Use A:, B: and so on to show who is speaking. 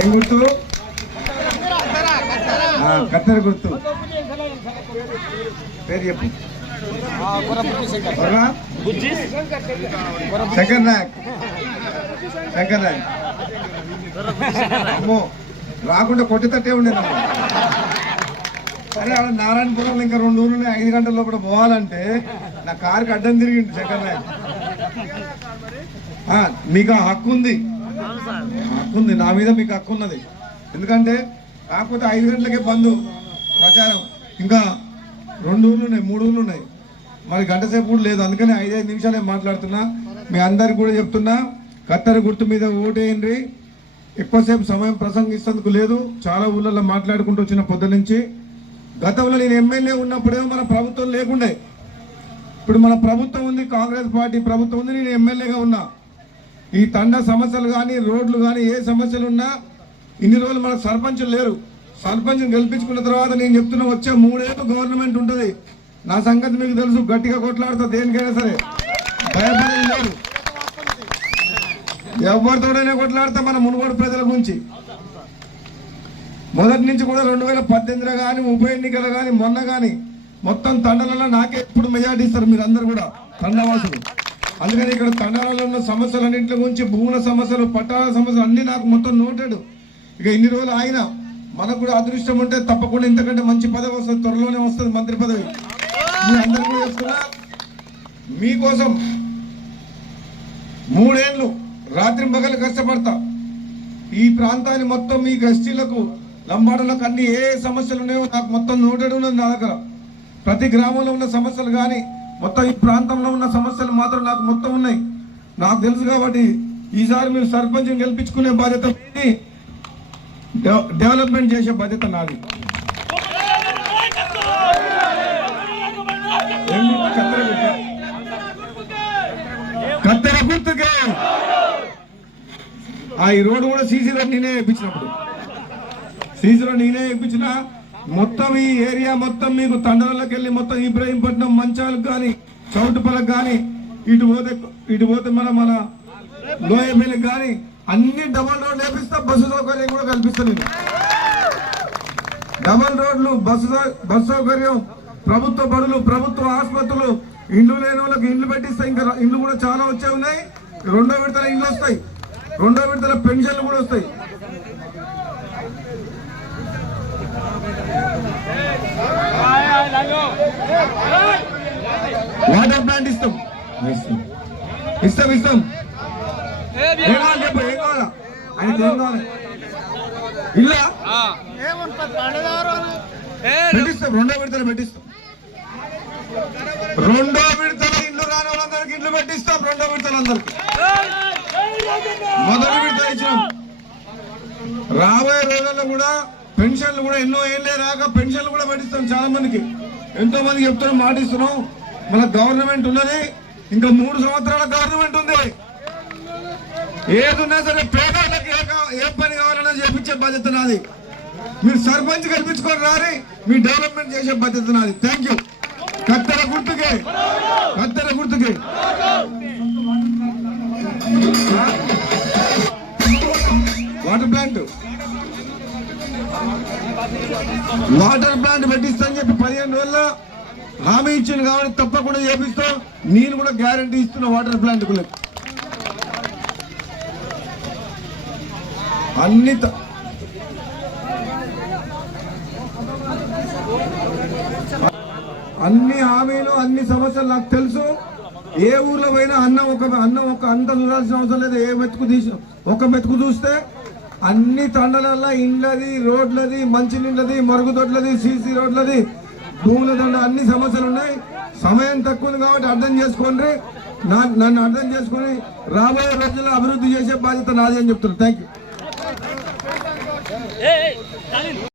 A: ఏం గుర్తు కత్తెర గుర్తు పేరు చెప్పు శంకర్ నాయక్ శంకర్ నాయక్ అమ్మో రాకుండా కొట్టేటట్టే ఉండేది అరే అక్కడ నారాయణపురంలో ఇంకా రెండు ఊరు ఐదు గంటల లోపల పోవాలంటే నా కారుకి అడ్డం తిరిగింది శంకర్ నాయక్ మీకు ఆ హక్కు ఉంది హక్కుంది ఉంది నా మీద మీకు హక్కు ఉన్నది ఎందుకంటే కాకపోతే ఐదు గంటలకే బంద్ ప్రచారం ఇంకా రెండు ఊర్లు ఉన్నాయి మూడు ఊర్లు ఉన్నాయి మరి గంట సేపు కూడా లేదు అందుకని ఐదైదు నిమిషాలు మాట్లాడుతున్నా మీ అందరికి కూడా చెప్తున్నా కత్తరి గుర్తు మీద ఓటేయండి ఎక్కువసేపు సమయం ప్రసంగిస్తేందుకు లేదు చాలా ఊళ్ళల్లో మాట్లాడుకుంటూ వచ్చిన పొద్దు నుంచి గతంలో నేను ఎమ్మెల్యే ఉన్నప్పుడేమో మన ప్రభుత్వం లేకుండే ఇప్పుడు మన ప్రభుత్వం ఉంది కాంగ్రెస్ పార్టీ ప్రభుత్వం ఉంది నేను ఎమ్మెల్యేగా ఉన్నా ఈ తండ సమస్యలు కానీ రోడ్లు కానీ ఏ సమస్యలు ఉన్నా ఇన్ని రోజులు మనకు సర్పంచులు లేరు సర్పంచ్ని గెలిపించుకున్న తర్వాత నేను చెప్తున్నా వచ్చే మూడేళ్ళు గవర్నమెంట్ ఉంటుంది నా సంగతి మీకు తెలుసు గట్టిగా కొట్లాడుతా దేనికైనా సరే భయపడేది లేదు ఎవరితోడైనా కొట్లాడతా మన మునుగోడు ప్రజల గురించి మొదటి నుంచి కూడా రెండు వేల పద్దెనిమిదిలో కానీ ఉప ఎన్నికలు కానీ మొన్న కానీ మొత్తం తండలలో నాకే ఇప్పుడు మెజార్టీ ఇస్తారు మీరు అందరు కూడా తండవాసులు అందుకని ఇక్కడ తండాలలో ఉన్న సమస్యలు అన్నింటిలో గురించి భూముల సమస్యలు పట్టాల సమస్యలు అన్నీ నాకు మొత్తం నోటెడు ఇక ఇన్ని రోజులు ఆయన మనకు కూడా అదృష్టం ఉంటే తప్పకుండా ఇంతకంటే మంచి పదవి వస్తుంది త్వరలోనే వస్తుంది మంత్రి పదవి మీకోసం మూడేళ్ళు రాత్రి పగలు కష్టపడతా ఈ ప్రాంతాన్ని మొత్తం మీ గస్తీలకు లంబాడలకు అన్ని ఏ సమస్యలు ఉన్నాయో నాకు మొత్తం నోటెడ్ ఉన్నది నా దగ్గర ప్రతి గ్రామంలో ఉన్న సమస్యలు కానీ మొత్తం ఈ ప్రాంతంలో ఉన్న సమస్యలు మాత్రం నాకు మొత్తం ఉన్నాయి నాకు తెలుసు కాబట్టి ఈసారి మీరు సర్పంచ్ గెలిపించుకునే బాధ్యత డెవలప్మెంట్ చేసే బాధ్యత నాది కత్తెర గుర్తుకే ఆ ఈ రోడ్డు కూడా సీసీ రోడ్ నేనే ఇప్పించినప్పుడు సీసీ రోడ్ నేనే ఇప్పించినా మొత్తం ఈ ఏరియా మొత్తం మీకు తండ్రలకు వెళ్ళి మొత్తం ఇబ్రహీంపట్నం మంచాలకు కానీ చౌటుపలకు కానీ ఇటు పోతే ఇటు పోతే మన మన లోయమిలకు కానీ అన్ని డబల్ రోడ్లు వేపిస్తా బస్సు సౌకర్యం కూడా కల్పిస్తాను డబల్ రోడ్లు బస్సు బస్సు సౌకర్యం ప్రభుత్వ బడులు ప్రభుత్వ ఆసుపత్రులు ఇండ్లు లేని వాళ్ళకి ఇండ్లు పెట్టిస్తే ఇంకా ఇండ్లు కూడా చాలా వచ్చే ఉన్నాయి రెండో విడతల ఇండ్లు వస్తాయి రెండో విడతల పెన్షన్లు కూడా వస్తాయి వాటర్ ప్లాంట్ ఇస్తాం ఇస్తాం ఇస్తాం ఏం కావాలి చెప్పు ఏం కావాలా ఆయన ఏం కావాలి ఇల్లా పెట్టిస్తాం రెండో విడతలు పెట్టిస్తాం రెండో విడతల ఇల్లు రాని వాళ్ళందరికి ఇల్లు పెట్టిస్తాం రెండో విడతలందరికి మొదటి విడత ఇచ్చినాం రాబోయే రోజుల్లో కూడా పెన్షన్లు కూడా ఎన్నో ఏళ్ళే రాక పెన్షన్లు కూడా పడిస్తాం చాలా మందికి ఎంతో మంది చెప్తున్నాం మాటిస్తున్నాం మన గవర్నమెంట్ ఉన్నది ఇంకా మూడు సంవత్సరాల గవర్నమెంట్ ఉంది ఏదున్నా సరే పేదలకు ఏ పని కావాలన్నా చేపించే బాధ్యత నాది మీరు సర్పంచ్ కల్పించుకొని రాని మీ డెవలప్మెంట్ చేసే బాధ్యత నాది థ్యాంక్ యూ కత్తెర గుర్తుకే కత్తెర గుర్తుకే వాటర్ ప్లాంట్ వాటర్ ప్లాంట్ పెట్టిస్తామని చెప్పి పదిహేను రోజుల హామీ ఇచ్చింది కాబట్టి తప్పకుండా చేపిస్తాం నేను కూడా గ్యారంటీ ఇస్తున్నా వాటర్ ప్లాంట్ కూడా అన్ని అన్ని హామీలు అన్ని సమస్యలు నాకు తెలుసు ఏ ఊర్లో పోయినా అన్నం ఒక అన్నం ఒక అంత చూడాల్సిన అవసరం లేదు ఏ మెతుకు తీసి ఒక మెతుకు చూస్తే అన్ని తండలల్లో ఇండ్లది రోడ్లది మంచినీళ్ళది మరుగుదొడ్లది సీసీ రోడ్లది భూముల దండ అన్ని సమస్యలు ఉన్నాయి సమయం తక్కువ కాబట్టి అర్థం చేసుకోండి నన్ను అర్థం చేసుకుని రాబోయే రోజుల్లో అభివృద్ధి చేసే బాధ్యత నాది అని చెప్తున్నారు థ్యాంక్ యూ